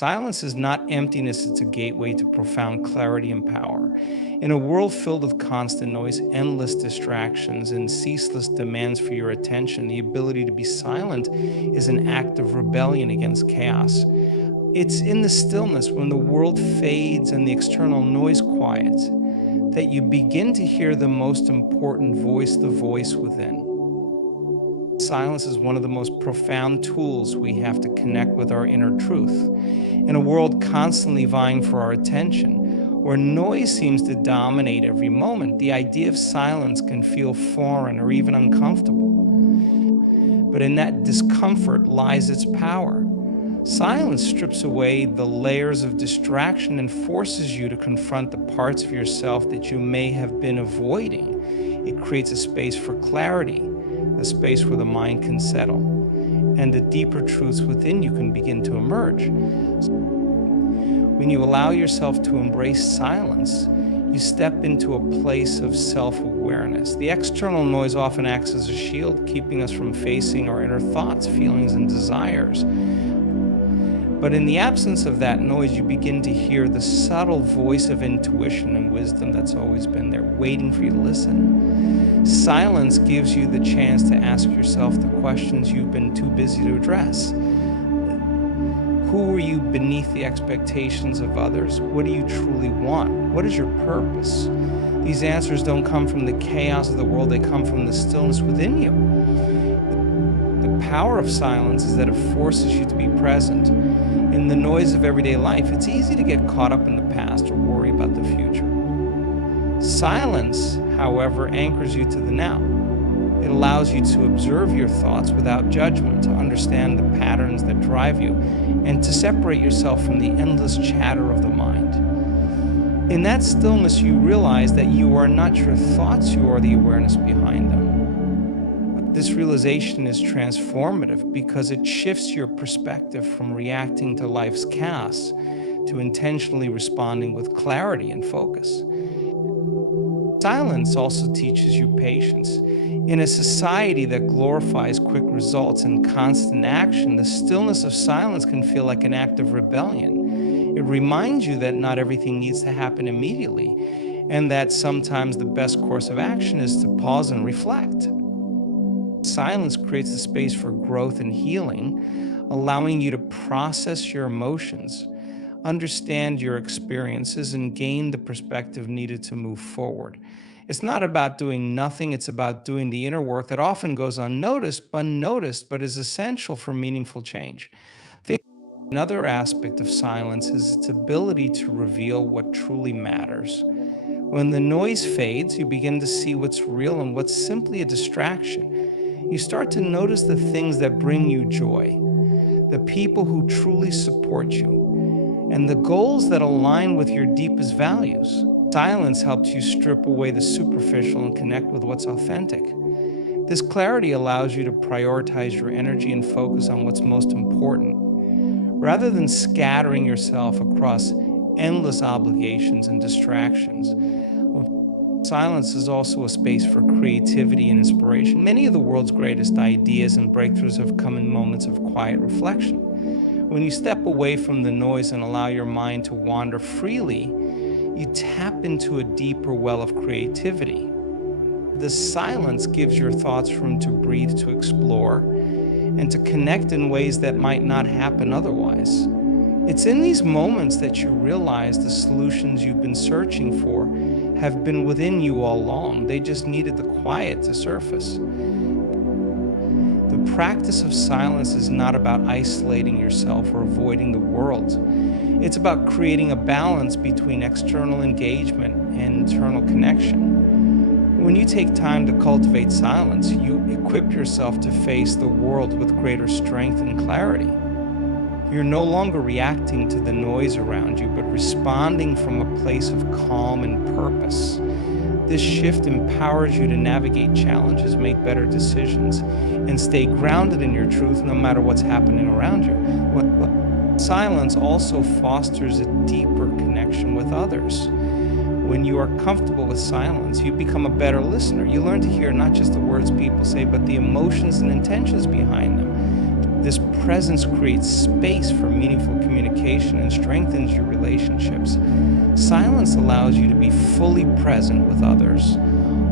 Silence is not emptiness, it's a gateway to profound clarity and power. In a world filled with constant noise, endless distractions, and ceaseless demands for your attention, the ability to be silent is an act of rebellion against chaos. It's in the stillness, when the world fades and the external noise quiets, that you begin to hear the most important voice, the voice within. Silence is one of the most profound tools we have to connect with our inner truth. In a world constantly vying for our attention, where noise seems to dominate every moment, the idea of silence can feel foreign or even uncomfortable. But in that discomfort lies its power. Silence strips away the layers of distraction and forces you to confront the parts of yourself that you may have been avoiding. It creates a space for clarity, a space where the mind can settle, and the deeper truths within you can begin to emerge. When you allow yourself to embrace silence, you step into a place of self-awareness. The external noise often acts as a shield, keeping us from facing our inner thoughts, feelings, and desires. But in the absence of that noise, you begin to hear the subtle voice of intuition and wisdom that's always been there, waiting for you to listen. Silence gives you the chance to ask yourself the questions you've been too busy to address. Who are you beneath the expectations of others? What do you truly want? What is your purpose? These answers don't come from the chaos of the world, they come from the stillness within you. The power of silence is that it forces you to be present. In the noise of everyday life, it's easy to get caught up in the past or worry about the future. Silence, however, anchors you to the now. It allows you to observe your thoughts without judgment, to understand the patterns that drive you, and to separate yourself from the endless chatter of the mind. In that stillness, you realize that you are not your thoughts, you are the awareness behind them. This realization is transformative because it shifts your perspective from reacting to life's chaos to intentionally responding with clarity and focus. Silence also teaches you patience. In a society that glorifies quick results and constant action, the stillness of silence can feel like an act of rebellion. It reminds you that not everything needs to happen immediately, and that sometimes the best course of action is to pause and reflect. Silence creates a space for growth and healing, allowing you to process your emotions, understand your experiences, and gain the perspective needed to move forward. It's not about doing nothing, it's about doing the inner work that often goes unnoticed, but is essential for meaningful change. Another aspect of silence is its ability to reveal what truly matters. When the noise fades, you begin to see what's real and what's simply a distraction. You start to notice the things that bring you joy, the people who truly support you, and the goals that align with your deepest values. Silence helps you strip away the superficial and connect with what's authentic. This clarity allows you to prioritize your energy and focus on what's most important, rather than scattering yourself across endless obligations and distractions. Silence is also a space for creativity and inspiration. Many of the world's greatest ideas and breakthroughs have come in moments of quiet reflection. When you step away from the noise and allow your mind to wander freely, you tap into a deeper well of creativity. The silence gives your thoughts room to breathe, to explore, and to connect in ways that might not happen otherwise. It's in these moments that you realize the solutions you've been searching for have been within you all along. They just needed the quiet to surface. The practice of silence is not about isolating yourself or avoiding the world. It's about creating a balance between external engagement and internal connection. When you take time to cultivate silence, you equip yourself to face the world with greater strength and clarity. You're no longer reacting to the noise around you, but responding from a place of calm and purpose. This shift empowers you to navigate challenges, make better decisions, and stay grounded in your truth no matter what's happening around you. Silence also fosters a deeper connection with others. When you are comfortable with silence, you become a better listener. You learn to hear not just the words people say, but the emotions and intentions behind them. This presence creates space for meaningful communication and strengthens your relationships. Silence allows you to be fully present with others,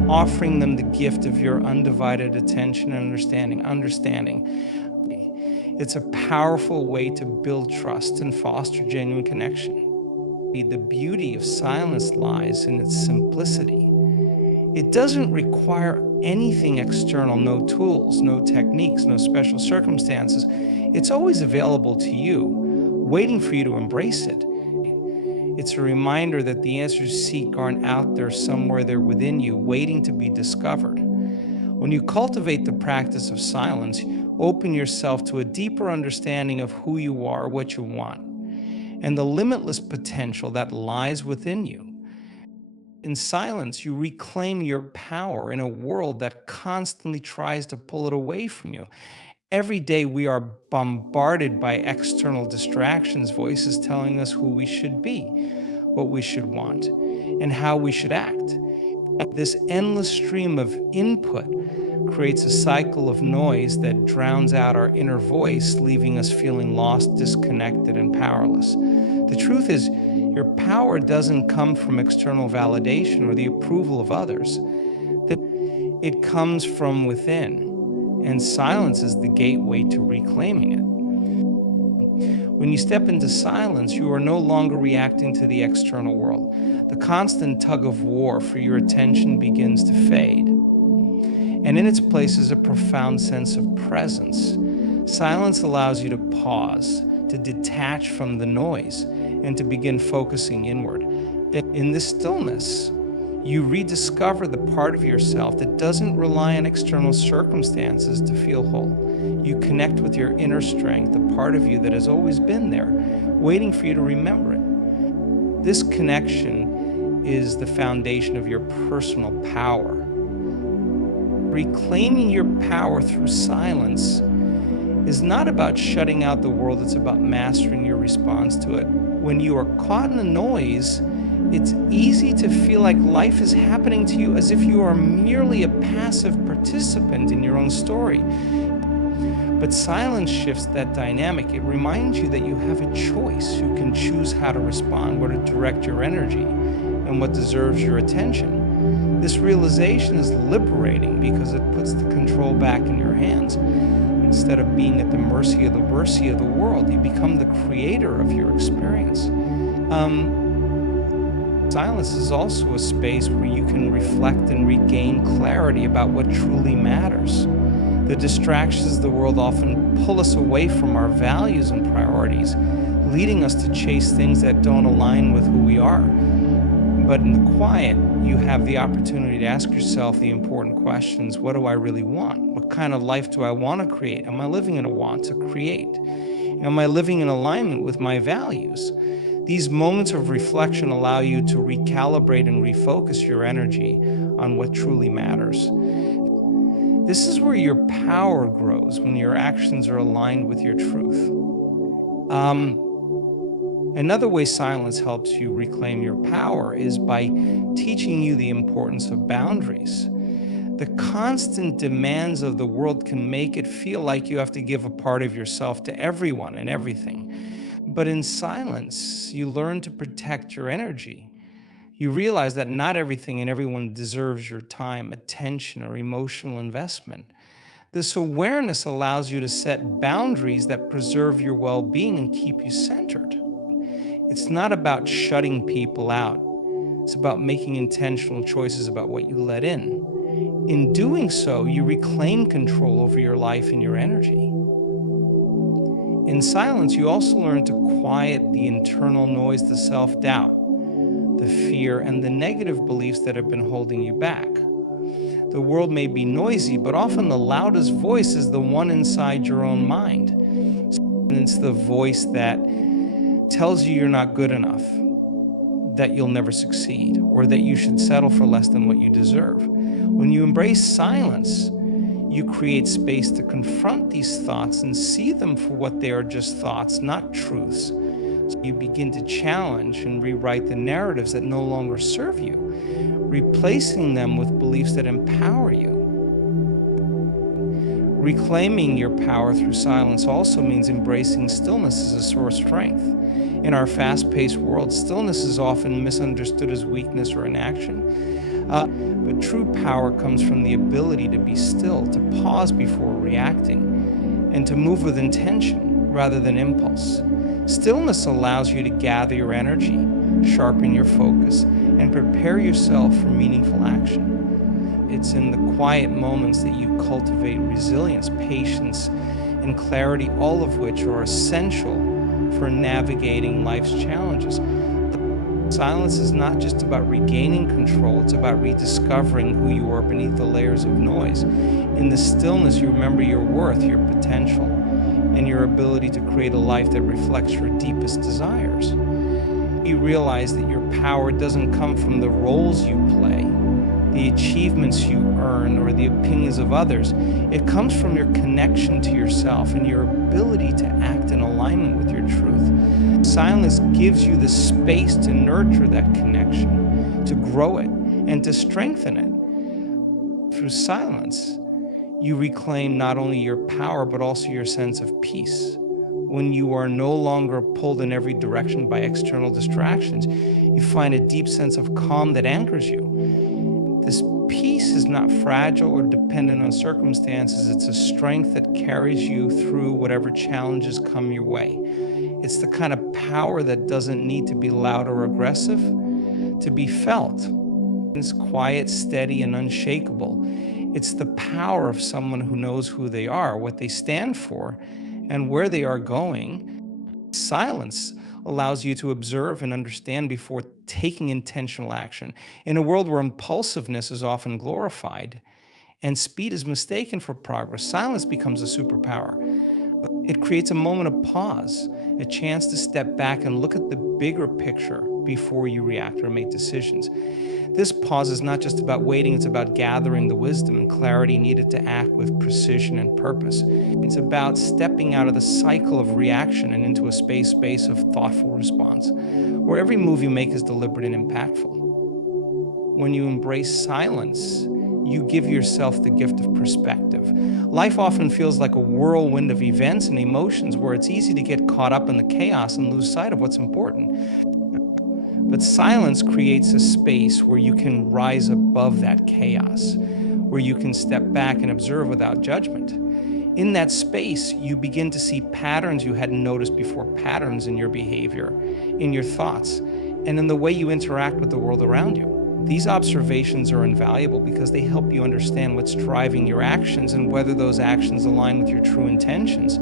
offering them the gift of your undivided attention and understanding. It's a powerful way to build trust and foster genuine connection. The beauty of silence lies in its simplicity. It doesn't require anything external, no tools, no techniques, no special circumstances. It's always available to you, waiting for you to embrace it. It's a reminder that the answers you seek aren't out there somewhere, they're within you, waiting to be discovered. When you cultivate the practice of silence, you open yourself to a deeper understanding of who you are, what you want, and the limitless potential that lies within you. In silence, you reclaim your power in a world that constantly tries to pull it away from you. Every day, we are bombarded by external distractions, voices telling us who we should be, what we should want, and how we should act. This endless stream of input creates a cycle of noise that drowns out our inner voice, leaving us feeling lost, disconnected, and powerless. The truth is, your power doesn't come from external validation or the approval of others. It comes from within, and silence is the gateway to reclaiming it. When you step into silence, you are no longer reacting to the external world. The constant tug of war for your attention begins to fade, and in its place is a profound sense of presence. Silence allows you to pause, to detach from the noise, and to begin focusing inward. In this stillness, you rediscover the part of yourself that doesn't rely on external circumstances to feel whole. You connect with your inner strength, the part of you that has always been there, waiting for you to remember it. This connection is the foundation of your personal power. Reclaiming your power through silence is not about shutting out the world, it's about mastering your response to it. When you are caught in the noise, it's easy to feel like life is happening to you as if you are merely a passive participant in your own story. But silence shifts that dynamic. It reminds you that you have a choice. You can choose how to respond, where to direct your energy, and what deserves your attention. This realization is liberating because it puts the control back in your hands. Instead of being at the mercy of the world, you become the creator of your experience. Silence is also a space where you can reflect and regain clarity about what truly matters. The distractions of the world often pull us away from our values and priorities, leading us to chase things that don't align with who we are. But in the quiet, you have the opportunity to ask yourself the important questions. What do I really want? What kind of life do I want to create? Am I living in a want to create? Am I living in alignment with my values? These moments of reflection allow you to recalibrate and refocus your energy on what truly matters. This is where your power grows, when your actions are aligned with your truth. Another way silence helps you reclaim your power is by teaching you the importance of boundaries. The constant demands of the world can make it feel like you have to give a part of yourself to everyone and everything. But in silence, you learn to protect your energy. You realize that not everything and everyone deserves your time, attention, or emotional investment. This awareness allows you to set boundaries that preserve your well-being and keep you centered. It's not about shutting people out. It's about making intentional choices about what you let in. In doing so, you reclaim control over your life and your energy. In silence, you also learn to quiet the internal noise, the self-doubt, the fear, and the negative beliefs that have been holding you back. The world may be noisy, but often the loudest voice is the one inside your own mind. And it's the voice that tells you you're not good enough, that you'll never succeed, or that you should settle for less than what you deserve. When you embrace silence, you create space to confront these thoughts and see them for what they are, just thoughts, not truths. So you begin to challenge and rewrite the narratives that no longer serve you, replacing them with beliefs that empower you. Reclaiming your power through silence also means embracing stillness as a source of strength. In our fast paced world, stillness is often misunderstood as weakness or inaction. But true power comes from the ability to be still, to pause before reacting, and to move with intention rather than impulse. Stillness allows you to gather your energy, sharpen your focus, and prepare yourself for meaningful action. It's in the quiet moments that you cultivate resilience, patience, and clarity, all of which are essential for navigating life's challenges. Silence is not just about regaining control, it's about rediscovering who you are beneath the layers of noise. In the stillness, you remember your worth, your potential, and your ability to create a life that reflects your deepest desires. You realize that your power doesn't come from the roles you play, the achievements you earn, or the opinions of others. It comes from your connection to yourself and your ability to act in alignment with your truth. Silence gives you the space to nurture that connection, to grow it, and to strengthen it. Through silence, you reclaim not only your power, but also your sense of peace. When you are no longer pulled in every direction by external distractions, you find a deep sense of calm that anchors you. This peace is not fragile or dependent on circumstances. It's a strength that carries you through whatever challenges come your way. It's the kind of power that doesn't need to be loud or aggressive to be felt. It's quiet, steady, and unshakable. It's the power of someone who knows who they are, what they stand for, and where they are going. Silence allows you to observe and understand before taking intentional action. In a world where impulsiveness is often glorified and speed is mistaken for progress, silence becomes a superpower. It creates a moment of pause, a chance to step back and look at the bigger picture before you react or make decisions. This pause is not just about waiting, it's about gathering the wisdom and clarity needed to act with precision and purpose. It's about stepping out of the cycle of reaction and into a space of thoughtful response, where every move you make is deliberate and impactful. When you embrace silence, you give yourself the gift of perspective. Life often feels like a whirlwind of events and emotions where it's easy to get caught up in the chaos and lose sight of what's important. But silence creates a space where you can rise above that chaos, where you can step back and observe without judgment. In that space, you begin to see patterns you hadn't noticed before, patterns in your behavior, in your thoughts, and in the way you interact with the world around you. These observations are invaluable because they help you understand what's driving your actions and whether those actions align with your true intentions.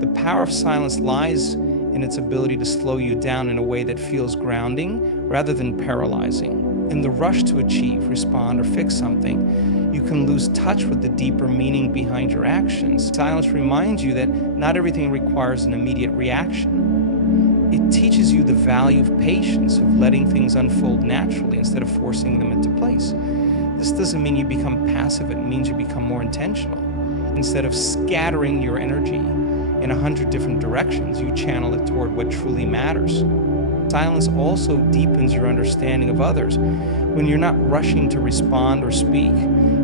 The power of silence lies in its ability to slow you down in a way that feels grounding rather than paralyzing. In the rush to achieve, respond, or fix something, you can lose touch with the deeper meaning behind your actions. Silence reminds you that not everything requires an immediate reaction. It teaches you the value of patience, of letting things unfold naturally instead of forcing them into place. This doesn't mean you become passive, it means you become more intentional. Instead of scattering your energy in 100 different directions, you channel it toward what truly matters. Silence also deepens your understanding of others. When you're not rushing to respond or speak,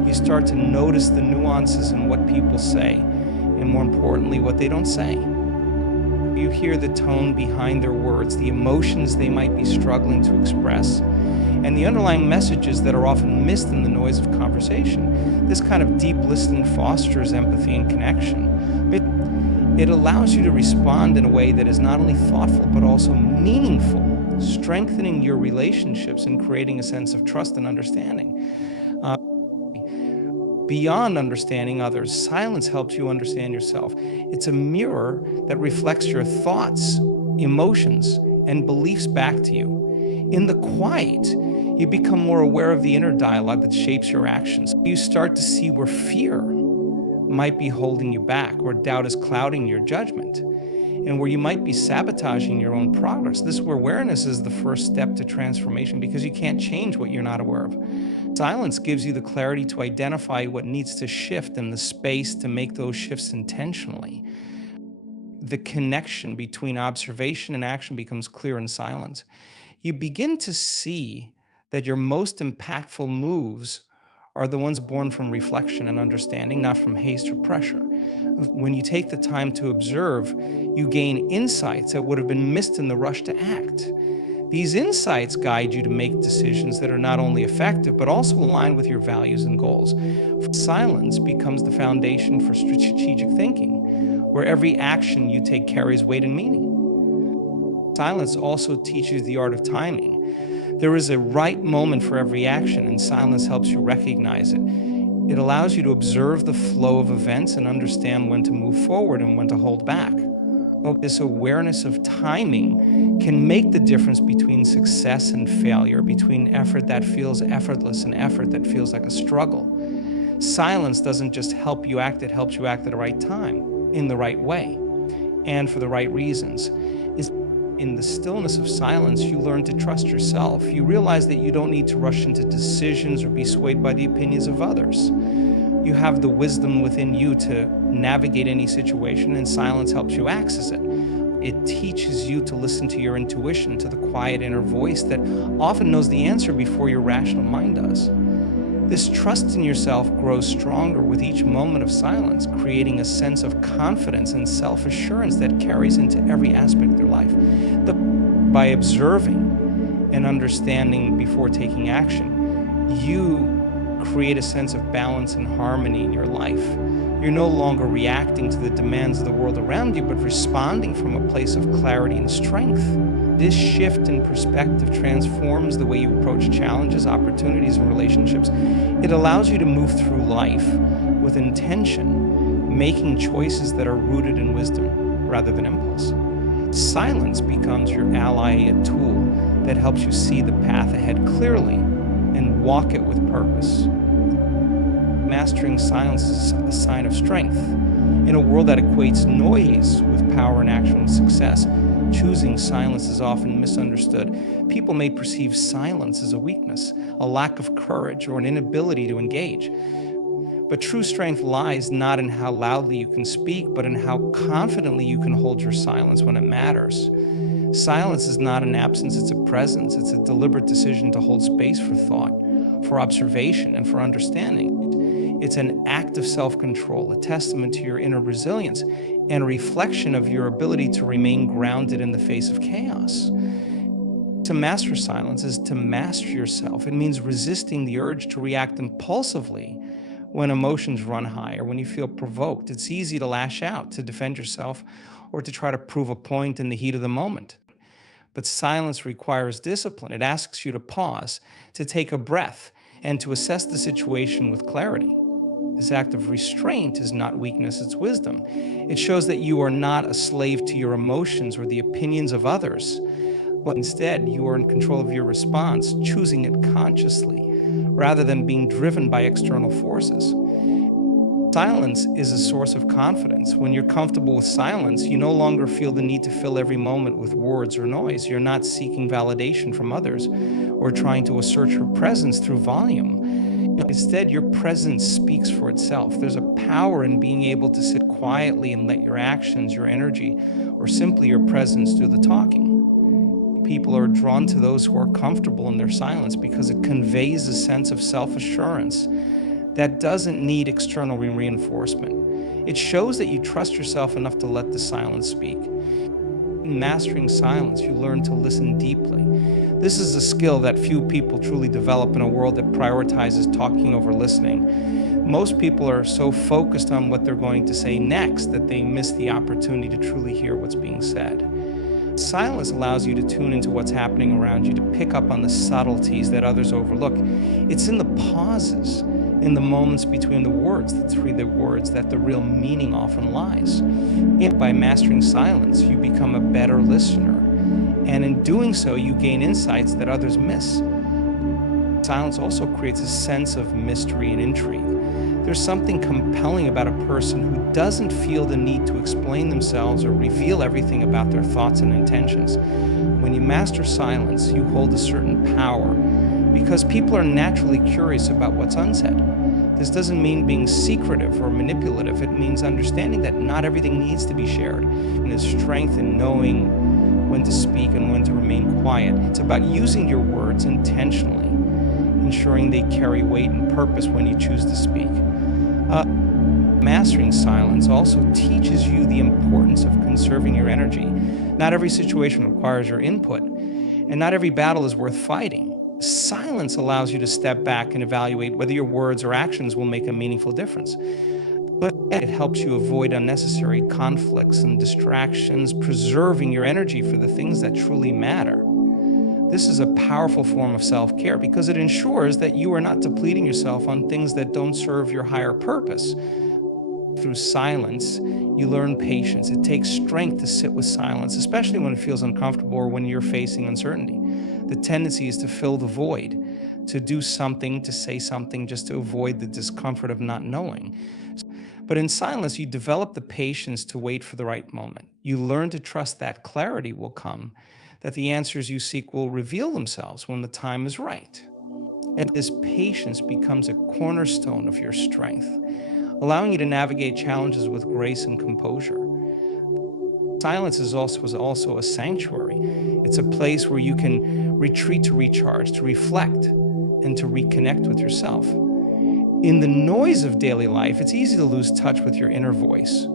you start to notice the nuances in what people say, and more importantly, what they don't say. You hear the tone behind their words, the emotions they might be struggling to express, and the underlying messages that are often missed in the noise of conversation. This kind of deep listening fosters empathy and connection. It allows you to respond in a way that is not only thoughtful but also meaningful, strengthening your relationships and creating a sense of trust and understanding. Uh, Beyond understanding others, silence helps you understand yourself. It's a mirror that reflects your thoughts, emotions, and beliefs back to you. In the quiet, you become more aware of the inner dialogue that shapes your actions. You start to see where fear might be holding you back, or doubt is clouding your judgment, and where you might be sabotaging your own progress. This awareness is the first step to transformation because you can't change what you're not aware of. Silence gives you the clarity to identify what needs to shift and the space to make those shifts intentionally. The connection between observation and action becomes clear in silence. You begin to see that your most impactful moves are the ones born from reflection and understanding, not from haste or pressure. When you take the time to observe, you gain insights that would have been missed in the rush to act. These insights guide you to make decisions that are not only effective, but also aligned with your values and goals. Silence becomes the foundation for strategic thinking, where every action you take carries weight and meaning. Silence also teaches the art of timing. There is a right moment for every action, and silence helps you recognize it. It allows you to observe the flow of events and understand when to move forward and when to hold back. This awareness of timing can make the difference between success and failure, between effort that feels effortless and effort that feels like a struggle. Silence doesn't just help you act, it helps you act at the right time, in the right way, and for the right reasons. In the stillness of silence, you learn to trust yourself. You realize that you don't need to rush into decisions or be swayed by the opinions of others. You have the wisdom within you to navigate any situation, and silence helps you access it. It teaches you to listen to your intuition, to the quiet inner voice that often knows the answer before your rational mind does. This trust in yourself grows stronger with each moment of silence, creating a sense of confidence and self-assurance that carries into every aspect of your life. By observing and understanding before taking action, you create a sense of balance and harmony in your life. You're no longer reacting to the demands of the world around you, but responding from a place of clarity and strength. This shift in perspective transforms the way you approach challenges, opportunities, and relationships. It allows you to move through life with intention, making choices that are rooted in wisdom rather than impulse. Silence becomes your ally, a tool that helps you see the path ahead clearly and walk it with purpose. Mastering silence is a sign of strength. In a world that equates noise with power and actual success, choosing silence is often misunderstood. People may perceive silence as a weakness, a lack of courage, or an inability to engage. But true strength lies not in how loudly you can speak, but in how confidently you can hold your silence when it matters. Silence is not an absence, it's a presence. It's a deliberate decision to hold space for thought, for observation, and for understanding. It's an act of self-control, a testament to your inner resilience, and a reflection of your ability to remain grounded in the face of chaos. To master silence is to master yourself. It means resisting the urge to react impulsively when emotions run high or when you feel provoked. It's easy to lash out, to defend yourself, or to try to prove a point in the heat of the moment. But silence requires discipline. It asks you to pause, to take a breath, and to assess the situation with clarity. This act of restraint is not weakness, it's wisdom. It shows that you are not a slave to your emotions or the opinions of others, but instead you are in control of your response, choosing it consciously, rather than being driven by external forces. Silence is a source of confidence. When you're comfortable with silence, you no longer feel the need to fill every moment with words or noise. You're not seeking validation from others or trying to assert your presence through volume. Instead, your presence speaks for itself. There's a power in being able to sit quietly and let your actions, your energy, or simply your presence do the talking. People are drawn to those who are comfortable in their silence because it conveys a sense of self-assurance that doesn't need external reinforcement. It shows that you trust yourself enough to let the silence speak. In mastering silence, you learn to listen deeply. This is a skill that few people truly develop in a world that prioritizes talking over listening. Most people are so focused on what they're going to say next that they miss the opportunity to truly hear what's being said. Silence allows you to tune into what's happening around you, to pick up on the subtleties that others overlook. It's in the pauses, in the moments between the words, that the real meaning often lies. And by mastering silence, you become a better listener. And in doing so, you gain insights that others miss. Silence also creates a sense of mystery and intrigue. There's something compelling about a person who doesn't feel the need to explain themselves or reveal everything about their thoughts and intentions. When you master silence, you hold a certain power because people are naturally curious about what's unsaid. This doesn't mean being secretive or manipulative. It means understanding that not everything needs to be shared. And there's strength in knowing when to speak and when to remain quiet. It's about using your words intentionally ensuring they carry weight and purpose when you choose to speak. Mastering silence also teaches you the importance of conserving your energy. Not every situation requires your input, and not every battle is worth fighting. Silence allows you to step back and evaluate whether your words or actions will make a meaningful difference. But it helps you avoid unnecessary conflicts and distractions, preserving your energy for the things that truly matter. This is a powerful form of self-care because it ensures that you are not depleting yourself on things that don't serve your higher purpose. Through silence, you learn patience. It takes strength to sit with silence, especially when it feels uncomfortable or when you're facing uncertainty. The tendency is to fill the void, to do something, to say something, just to avoid the discomfort of not knowing. But in silence, you develop the patience to wait for the right moment. You learn to trust that clarity will come, that the answers you seek will reveal themselves when the time is right. And this patience becomes a cornerstone of your strength, allowing you to navigate challenges with grace and composure. Silence is also a sanctuary. It's a place where you can retreat to recharge, to reflect, and to reconnect with yourself. In the noise of daily life, it's easy to lose touch with your inner voice.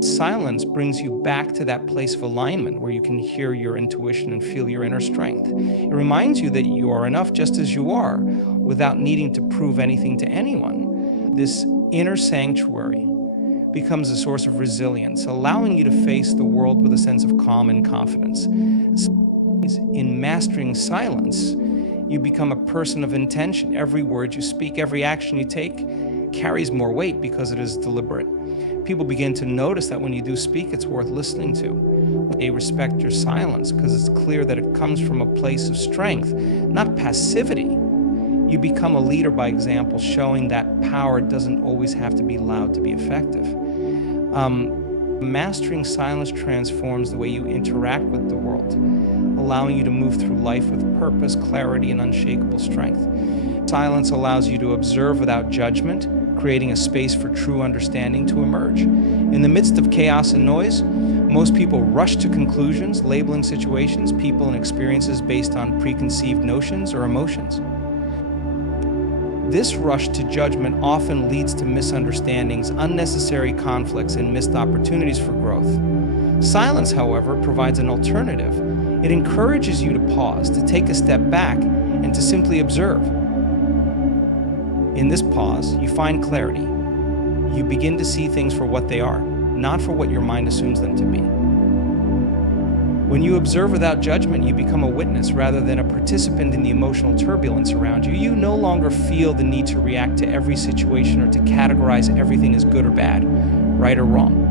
Silence brings you back to that place of alignment where you can hear your intuition and feel your inner strength. It reminds you that you are enough just as you are, without needing to prove anything to anyone. This inner sanctuary becomes a source of resilience, allowing you to face the world with a sense of calm and confidence. In mastering silence, you become a person of intention. Every word you speak, every action you take carries more weight because it is deliberate. People begin to notice that when you do speak, it's worth listening to. They respect your silence because it's clear that it comes from a place of strength, not passivity. You become a leader by example, showing that power doesn't always have to be loud to be effective. Mastering silence transforms the way you interact with the world, allowing you to move through life with purpose, clarity, and unshakable strength. Silence allows you to observe without judgment, creating a space for true understanding to emerge. In the midst of chaos and noise, most people rush to conclusions, labeling situations, people, and experiences based on preconceived notions or emotions. This rush to judgment often leads to misunderstandings, unnecessary conflicts, and missed opportunities for growth. Silence, however, provides an alternative. It encourages you to pause, to take a step back, and to simply observe. In this pause, you find clarity. You begin to see things for what they are, not for what your mind assumes them to be. When you observe without judgment, you become a witness rather than a participant in the emotional turbulence around you. You no longer feel the need to react to every situation or to categorize everything as good or bad, right or wrong.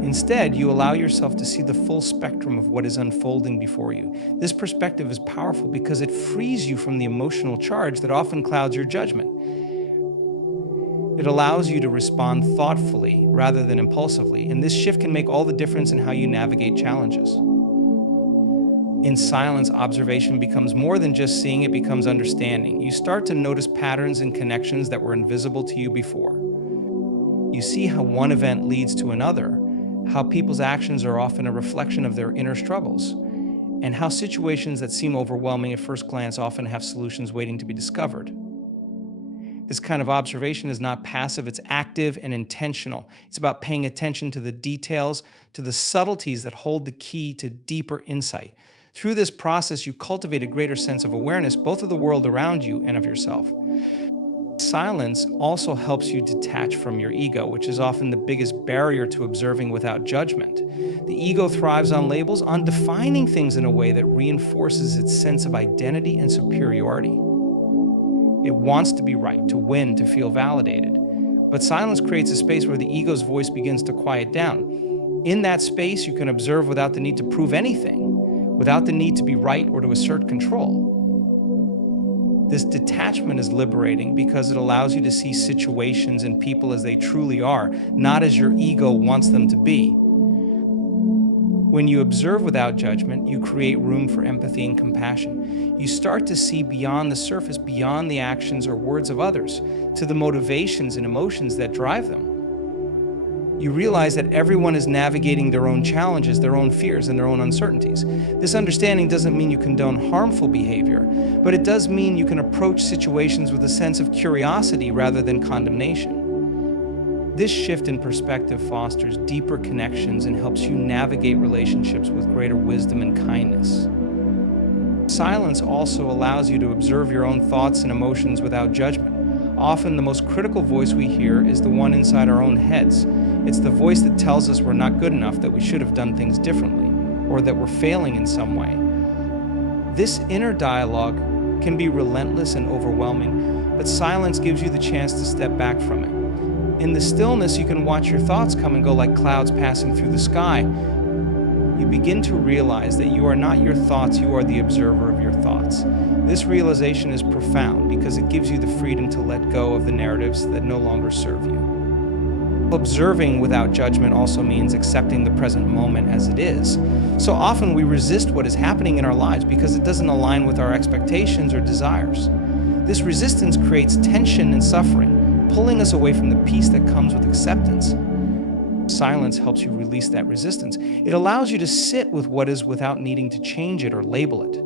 Instead, you allow yourself to see the full spectrum of what is unfolding before you. This perspective is powerful because it frees you from the emotional charge that often clouds your judgment. It allows you to respond thoughtfully rather than impulsively, and this shift can make all the difference in how you navigate challenges. In silence, observation becomes more than just seeing, it becomes understanding. You start to notice patterns and connections that were invisible to you before. You see how one event leads to another, how people's actions are often a reflection of their inner struggles, and how situations that seem overwhelming at first glance often have solutions waiting to be discovered. This kind of observation is not passive, it's active and intentional. It's about paying attention to the details, to the subtleties that hold the key to deeper insight. Through this process, you cultivate a greater sense of awareness, both of the world around you and of yourself. Silence also helps you detach from your ego, which is often the biggest barrier to observing without judgment. The ego thrives on labels, on defining things in a way that reinforces its sense of identity and superiority. It wants to be right, to win, to feel validated. But silence creates a space where the ego's voice begins to quiet down. In that space, you can observe without the need to prove anything, without the need to be right or to assert control. This detachment is liberating because it allows you to see situations and people as they truly are, not as your ego wants them to be. When you observe without judgment, you create room for empathy and compassion. You start to see beyond the surface, beyond the actions or words of others, to the motivations and emotions that drive them. You realize that everyone is navigating their own challenges, their own fears, and their own uncertainties. This understanding doesn't mean you condone harmful behavior, but it does mean you can approach situations with a sense of curiosity rather than condemnation. This shift in perspective fosters deeper connections and helps you navigate relationships with greater wisdom and kindness. Silence also allows you to observe your own thoughts and emotions without judgment. Often, the most critical voice we hear is the one inside our own heads. It's the voice that tells us we're not good enough, that we should have done things differently, or that we're failing in some way. This inner dialogue can be relentless and overwhelming, but silence gives you the chance to step back from it. In the stillness, you can watch your thoughts come and go like clouds passing through the sky. You begin to realize that you are not your thoughts, you are the observer of your thoughts. This realization is profound because it gives you the freedom to let go of the narratives that no longer serve you. Observing without judgment also means accepting the present moment as it is. So often we resist what is happening in our lives because it doesn't align with our expectations or desires. This resistance creates tension and suffering, pulling us away from the peace that comes with acceptance. Silence helps you release that resistance. It allows you to sit with what is without needing to change it or label it.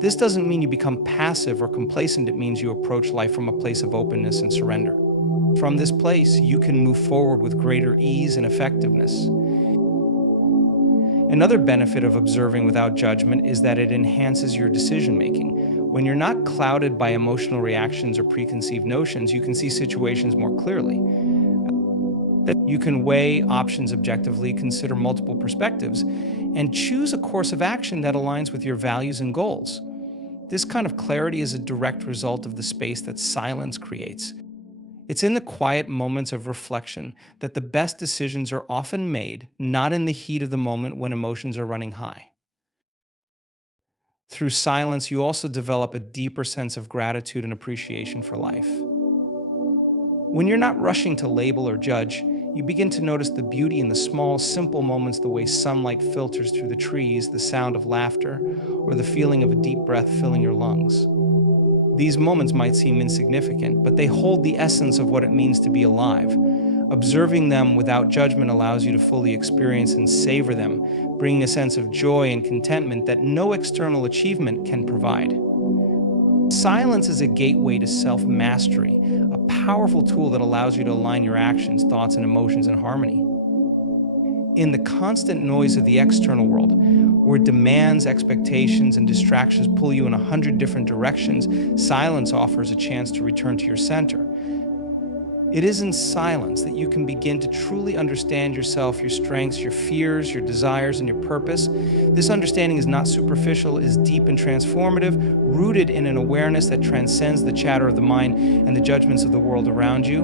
This doesn't mean you become passive or complacent. It means you approach life from a place of openness and surrender. From this place, you can move forward with greater ease and effectiveness. Another benefit of observing without judgment is that it enhances your decision-making. When you're not clouded by emotional reactions or preconceived notions, you can see situations more clearly. You can weigh options objectively, consider multiple perspectives, and choose a course of action that aligns with your values and goals. This kind of clarity is a direct result of the space that silence creates. It's in the quiet moments of reflection that the best decisions are often made, not in the heat of the moment when emotions are running high. Through silence, you also develop a deeper sense of gratitude and appreciation for life. When you're not rushing to label or judge, you begin to notice the beauty in the small, simple moments, the way sunlight filters through the trees, the sound of laughter, or the feeling of a deep breath filling your lungs. These moments might seem insignificant, but they hold the essence of what it means to be alive. Observing them without judgment allows you to fully experience and savor them, bringing a sense of joy and contentment that no external achievement can provide. Silence is a gateway to self-mastery, a powerful tool that allows you to align your actions, thoughts, and emotions in harmony. In the constant noise of the external world, where demands, expectations, and distractions pull you in 100 different directions, silence offers a chance to return to your center. It is in silence that you can begin to truly understand yourself, your strengths, your fears, your desires, and your purpose. This understanding is not superficial, it is deep and transformative, rooted in an awareness that transcends the chatter of the mind and the judgments of the world around you.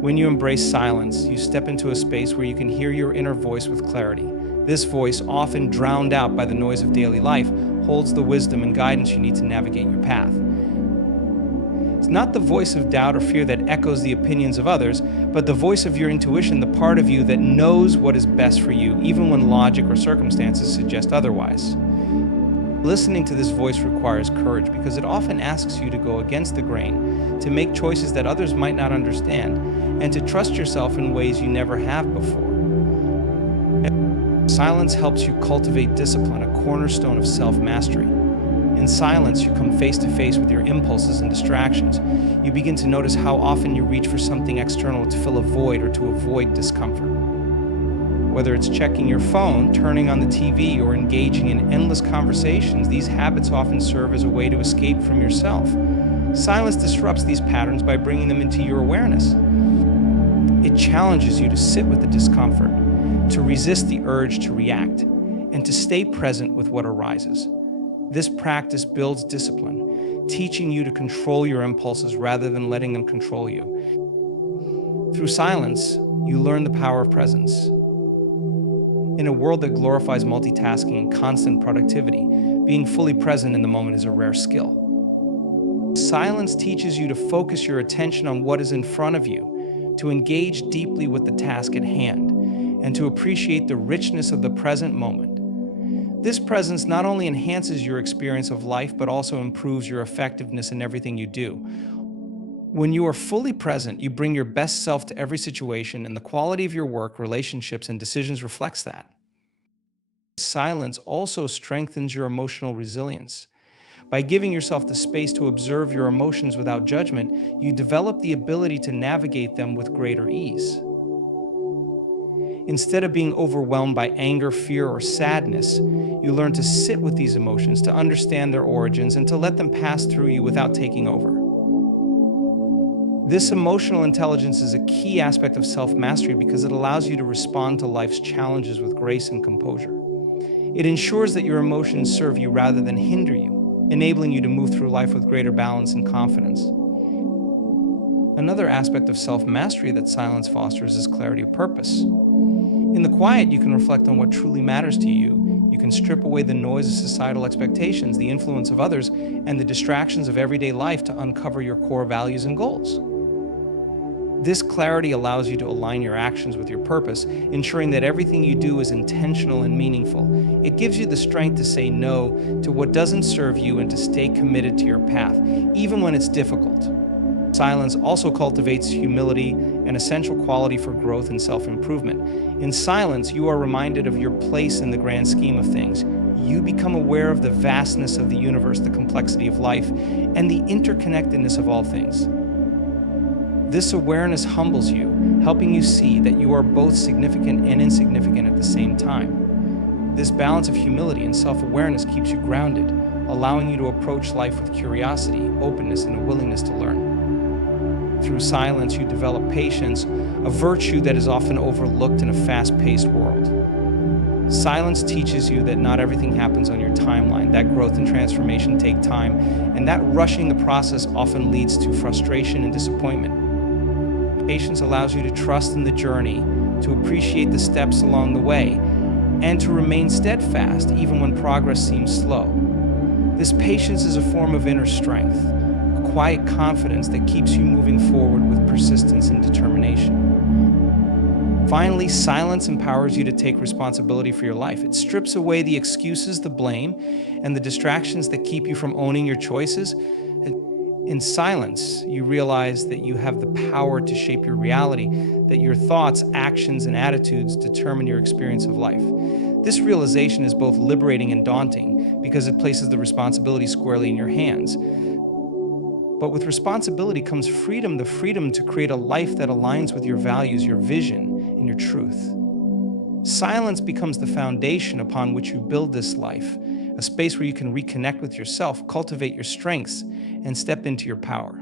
When you embrace silence, you step into a space where you can hear your inner voice with clarity. This voice, often drowned out by the noise of daily life, holds the wisdom and guidance you need to navigate your path. It's not the voice of doubt or fear that echoes the opinions of others, but the voice of your intuition, the part of you that knows what is best for you, even when logic or circumstances suggest otherwise. Listening to this voice requires courage because it often asks you to go against the grain, to make choices that others might not understand, and to trust yourself in ways you never have before. Silence helps you cultivate discipline, a cornerstone of self-mastery. In silence, you come face to face with your impulses and distractions. You begin to notice how often you reach for something external to fill a void or to avoid discomfort. Whether it's checking your phone, turning on the TV, or engaging in endless conversations, these habits often serve as a way to escape from yourself. Silence disrupts these patterns by bringing them into your awareness. It challenges you to sit with the discomfort, to resist the urge to react, and to stay present with what arises. This practice builds discipline, teaching you to control your impulses rather than letting them control you. Through silence, you learn the power of presence. In a world that glorifies multitasking and constant productivity, being fully present in the moment is a rare skill. Silence teaches you to focus your attention on what is in front of you, to engage deeply with the task at hand, and to appreciate the richness of the present moment. This presence not only enhances your experience of life, but also improves your effectiveness in everything you do. When you are fully present, you bring your best self to every situation, and the quality of your work, relationships, and decisions reflects that. Silence also strengthens your emotional resilience. By giving yourself the space to observe your emotions without judgment, you develop the ability to navigate them with greater ease. Instead of being overwhelmed by anger, fear, or sadness, you learn to sit with these emotions, to understand their origins, and to let them pass through you without taking over. This emotional intelligence is a key aspect of self-mastery because it allows you to respond to life's challenges with grace and composure. It ensures that your emotions serve you rather than hinder you, enabling you to move through life with greater balance and confidence. Another aspect of self-mastery that silence fosters is clarity of purpose. In the quiet, you can reflect on what truly matters to you. You can strip away the noise of societal expectations, the influence of others, and the distractions of everyday life to uncover your core values and goals. This clarity allows you to align your actions with your purpose, ensuring that everything you do is intentional and meaningful. It gives you the strength to say no to what doesn't serve you and to stay committed to your path, even when it's difficult. Silence also cultivates humility, an essential quality for growth and self-improvement. In silence, you are reminded of your place in the grand scheme of things. You become aware of the vastness of the universe, the complexity of life, and the interconnectedness of all things. This awareness humbles you, helping you see that you are both significant and insignificant at the same time. This balance of humility and self-awareness keeps you grounded, allowing you to approach life with curiosity, openness, and a willingness to learn. Through silence, you develop patience, a virtue that is often overlooked in a fast-paced world. Silence teaches you that not everything happens on your timeline, that growth and transformation take time, and that rushing the process often leads to frustration and disappointment. Patience allows you to trust in the journey, to appreciate the steps along the way, and to remain steadfast even when progress seems slow. This patience is a form of inner strength, a quiet confidence that keeps you moving forward with persistence and determination. Finally, silence empowers you to take responsibility for your life. It strips away the excuses, the blame, and the distractions that keep you from owning your choices. In silence, you realize that you have the power to shape your reality, that your thoughts, actions, and attitudes determine your experience of life. This realization is both liberating and daunting because it places the responsibility squarely in your hands. But with responsibility comes freedom, the freedom to create a life that aligns with your values, your vision, and your truth. Silence becomes the foundation upon which you build this life, a space where you can reconnect with yourself, cultivate your strengths, and step into your power.